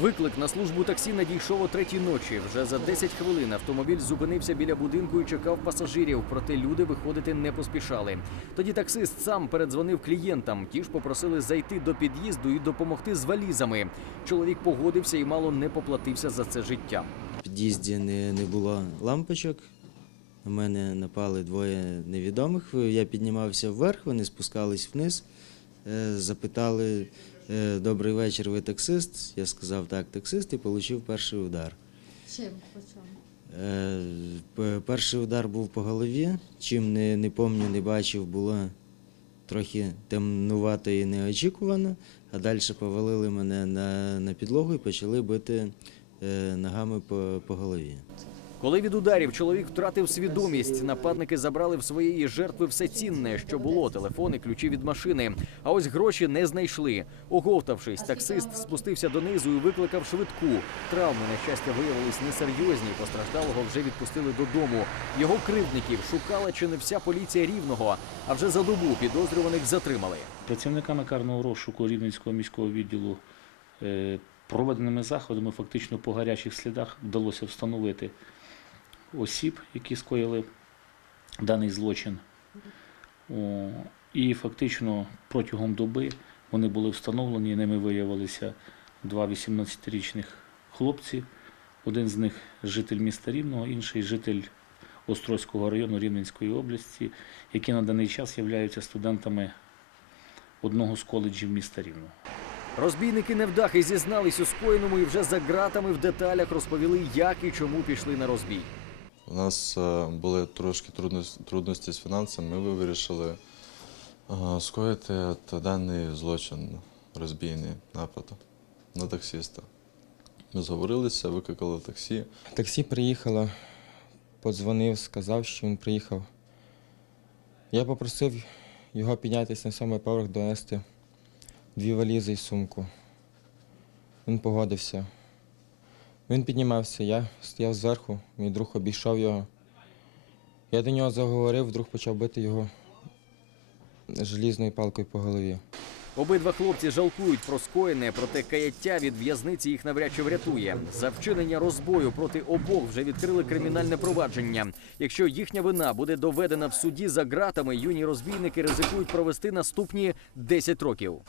Виклик на службу таксі надійшов о третій ночі. Вже за 10 хвилин автомобіль зупинився біля будинку і чекав пасажирів. Проте люди виходити не поспішали. Тоді таксист сам передзвонив клієнтам. Ті ж попросили зайти до під'їзду і допомогти з валізами. Чоловік погодився і мало не поплатився за це життя. В під'їзді не, не було лампочок. На мене напали двоє невідомих. Я піднімався вверх, вони спускались вниз, Е, запитали Добрий вечір, ви таксист. Я сказав так, таксист, і отримав перший удар. Чим? По чому? Е, Перший удар був по голові. Чим не, не пам'ятаю, не бачив, було трохи темнувато і неочікувано. А далі повалили мене на, на підлогу і почали бити е, ногами по, по голові. Коли від ударів чоловік втратив свідомість, нападники забрали в своєї жертви все цінне, що було телефони, ключі від машини. А ось гроші не знайшли. Оговтавшись, таксист спустився донизу і викликав швидку. Травми, на щастя, виявились несерйозні. Постраждалого вже відпустили додому. Його кривдників шукала чи не вся поліція рівного. А вже за добу підозрюваних затримали. Працівниками карного розшуку Рівненського міського відділу е, проведеними заходами фактично по гарячих слідах вдалося встановити осіб, які скоїли даний злочин. І фактично протягом доби вони були встановлені, ними виявилися два 18-річних хлопці. Один з них житель міста Рівного, інший житель Острозького району Рівненської області, які на даний час являються студентами одного з коледжів міста Рівного. Розбійники невдахи зізнались у скоєному і вже за ґратами в деталях розповіли, як і чому пішли на розбій. У нас е, були трошки трудності, з фінансами. Ми вирішили е, скоїти даний злочин розбійний напад на таксиста. Ми зговорилися, викликали таксі. Таксі приїхало, подзвонив, сказав, що він приїхав. Я попросив його піднятися на сьомий поверх, донести дві валізи і сумку. Він погодився. Він піднімався, я стояв зверху, мій друг обійшов його. Я до нього заговорив, вдруг почав бити його желізною палкою по голові. Обидва хлопці жалкують про скоєне, проте каяття від в'язниці їх навряд чи врятує. За вчинення розбою проти обох вже відкрили кримінальне провадження. Якщо їхня вина буде доведена в суді за ґратами, юні розбійники ризикують провести наступні 10 років.